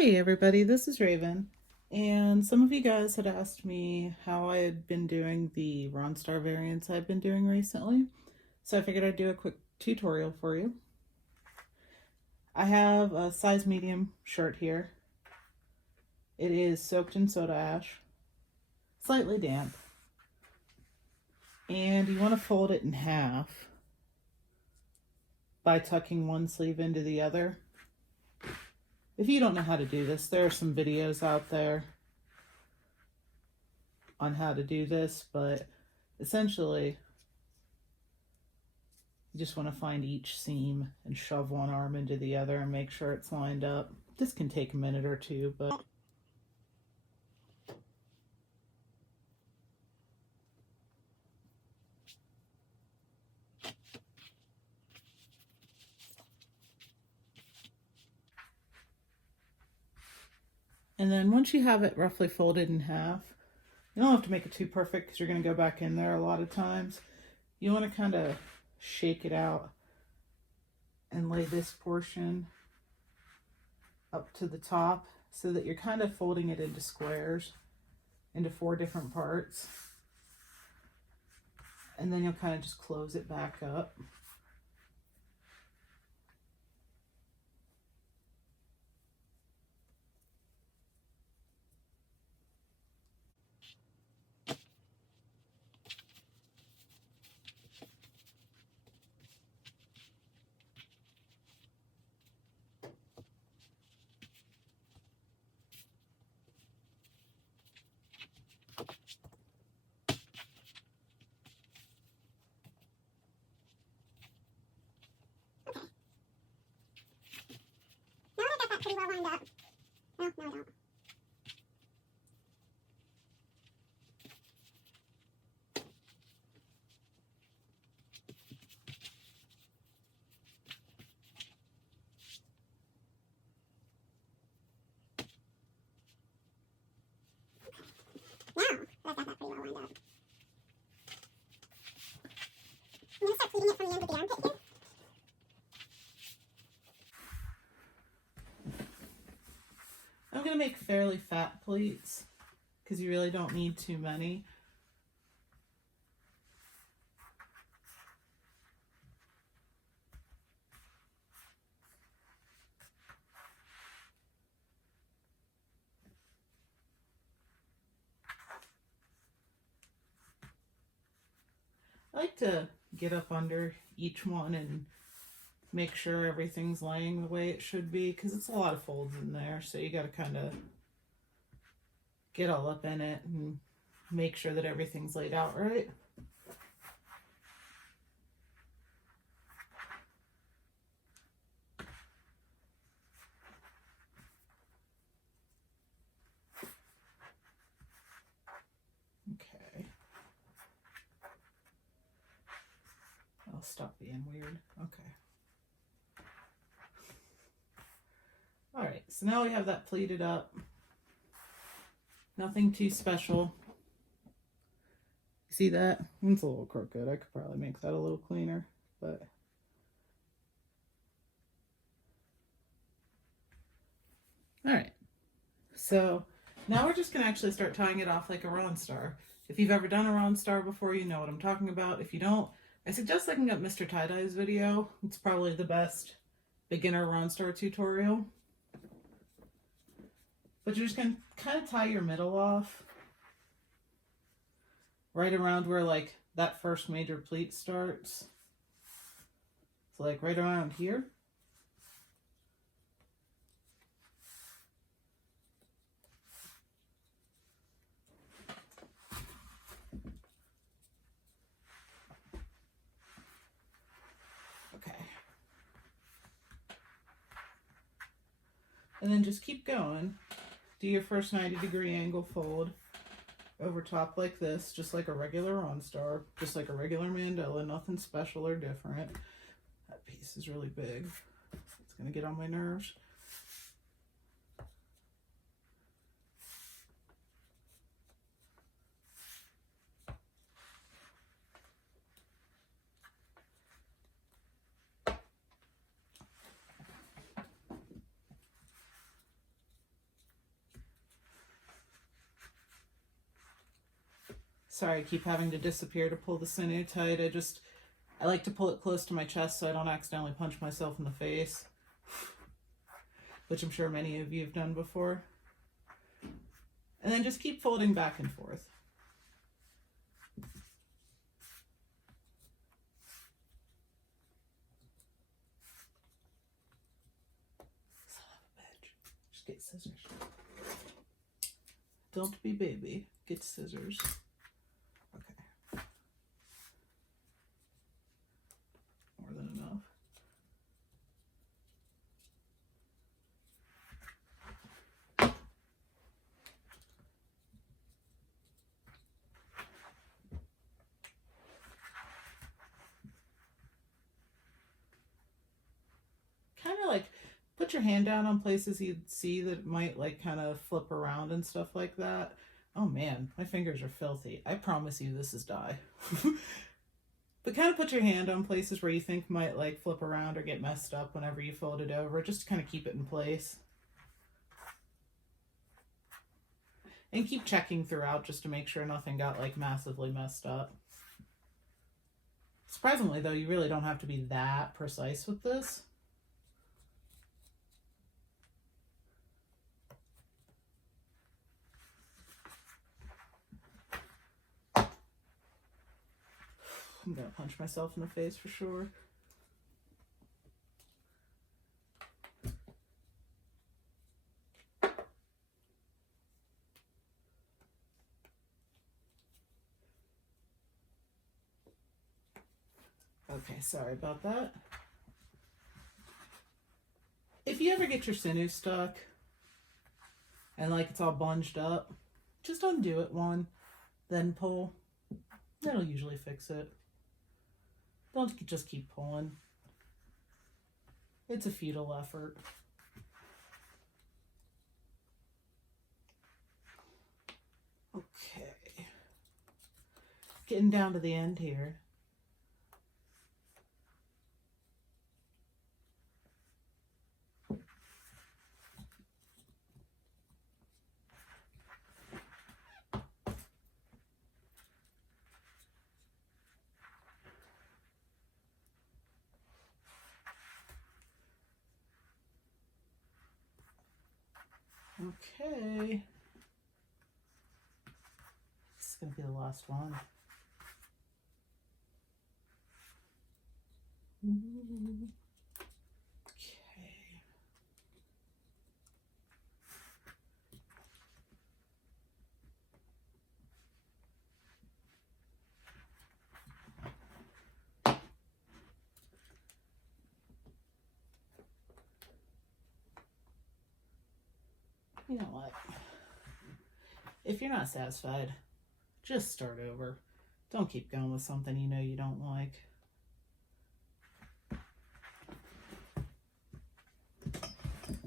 Hey everybody, this is Raven, and some of you guys had asked me how I had been doing the RonStar variants I've been doing recently, so I figured I'd do a quick tutorial for you. I have a size medium shirt here. It is soaked in soda ash, slightly damp, and you want to fold it in half by tucking one sleeve into the other. If you don't know how to do this, there are some videos out there on how to do this, but essentially you just want to find each seam and shove one arm into the other and make sure it's lined up. This can take a minute or two, but and then once you have it roughly folded in half, you don't have to make it too perfect because you're going to go back in there a lot of times. You want to kind of shake it out and lay this portion up to the top so that you're kind of folding it into squares, into 4 different parts. And then you'll kind of just close it back up. Now I got that pretty well lined up. No, I don't. Now I've got that pretty well lined up. I'm going to start pleating it from the end of the armpit here. I'm going to make fairly fat pleats because you really don't need too many. I like to get up under each one and make sure everything's laying the way it should be because it's a lot of folds in there, so you got to kind of get all up in it and make sure that everything's laid out right. Okay. I'll stop being weird. Okay. All right, so now we have that pleated up. Nothing too special. See that? It's a little crooked. I could probably make that a little cleaner, but all right. So now we're just gonna actually start tying it off like a RonStar. If you've ever done a RonStar before, you know what I'm talking about. If you don't, I suggest looking up Mr. Tie-Dye's video. It's probably the best beginner RonStar tutorial. But you're just gonna kind of tie your middle off right around where like that first major pleat starts. So like right around here. Okay. And then just keep going. Do your first 90-degree angle fold over top like this, just like a regular RonStar, just like a regular mandala, nothing special or different. That piece is really big. It's gonna get on my nerves. Sorry, I keep having to disappear to pull the sinew tight. I like to pull it close to my chest so I don't accidentally punch myself in the face, which I'm sure many of you have done before. And then just keep folding back and forth. Son of a bitch. Just get scissors. Don't be baby. Get scissors. Okay. More than enough. Kind of like put your hand down on places you'd see that might like kind of flip around and stuff like that. Oh man, my fingers are filthy. I promise you this is dye. But kind of put your hand on places where you think might like flip around or get messed up whenever you fold it over, just to kind of keep it in place. And keep checking throughout just to make sure nothing got like massively messed up. Surprisingly though, you really don't have to be that precise with this. I'm gonna punch myself in the face for sure. Okay, sorry about that. If you ever get your sinew stuck and like it's all bunged up, just undo it one, then pull. That'll usually fix it. Don't just keep pulling. It's a futile effort. Okay. Getting down to the end here. Okay. This is going to be the last one. You know what? If you're not satisfied, just start over. Don't keep going with something you know you don't like.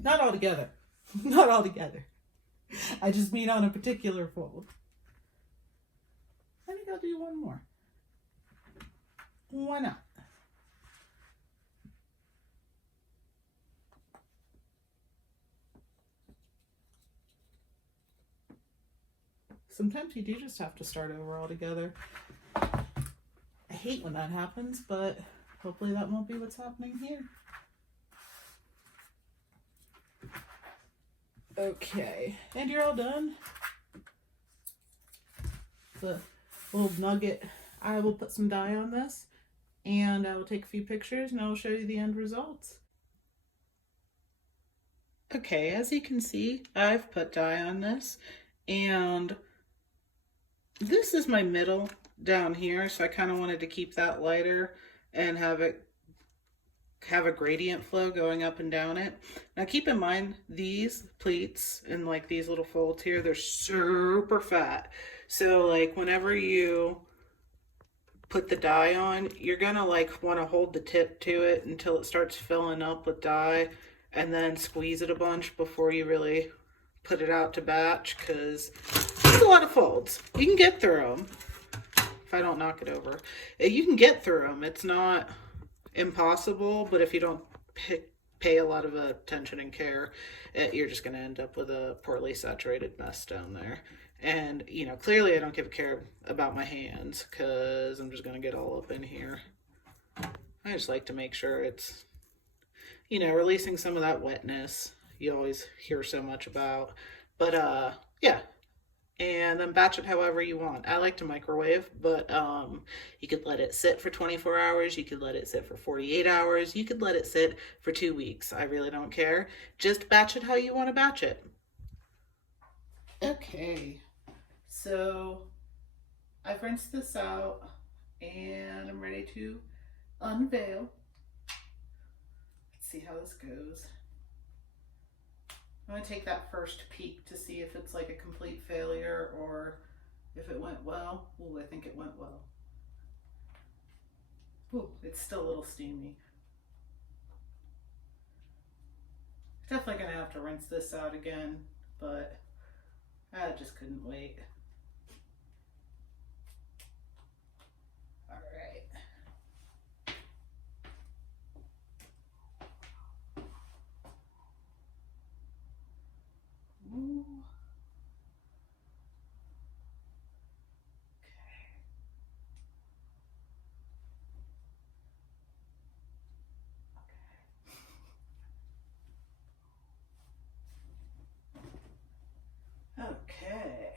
Not all together. Not all together. I just mean on a particular fold. I think I'll do one more. Why not? Sometimes you do just have to start over altogether. I hate when that happens, but hopefully that won't be what's happening here. Okay, and you're all done. The little nugget, I will put some dye on this, and I will take a few pictures, and I will show you the end results. Okay, as you can see, I've put dye on this, and this is my middle down here, so I kind of wanted to keep that lighter and have a gradient flow going up and down it. Now keep in mind, these pleats and like these little folds here, they're super fat. So like whenever you put the dye on, you're gonna like want to hold the tip to it until it starts filling up with dye, and then squeeze it a bunch before you really put it out to batch, because there's a lot of folds. You can get through them. If I don't knock it over, you can get through them. It's not impossible, but if you don't pay a lot of attention and care, you're just going to end up with a poorly saturated mess down there. And, you know, clearly I don't give a care about my hands because I'm just going to get all up in here. I just like to make sure it's, you know, releasing some of that wetness you always hear so much about. But, yeah. And then batch it however you want. I like to microwave, but you could let it sit for 24 hours. You could let it sit for 48 hours. You could let it sit for 2 weeks. I really don't care. Just batch it how you want to batch it. Okay. So I've rinsed this out and I'm ready to unveil. Let's see how this goes. I'm going to take that first peek to see if it's like a complete failure or if it went well. Ooh, I think it went well. Ooh, it's still a little steamy. Definitely going to have to rinse this out again, but I just couldn't wait. All right. Ooh. Okay.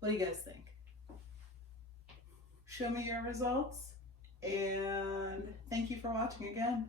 What do you guys think? Show me your results, and thank you for watching again.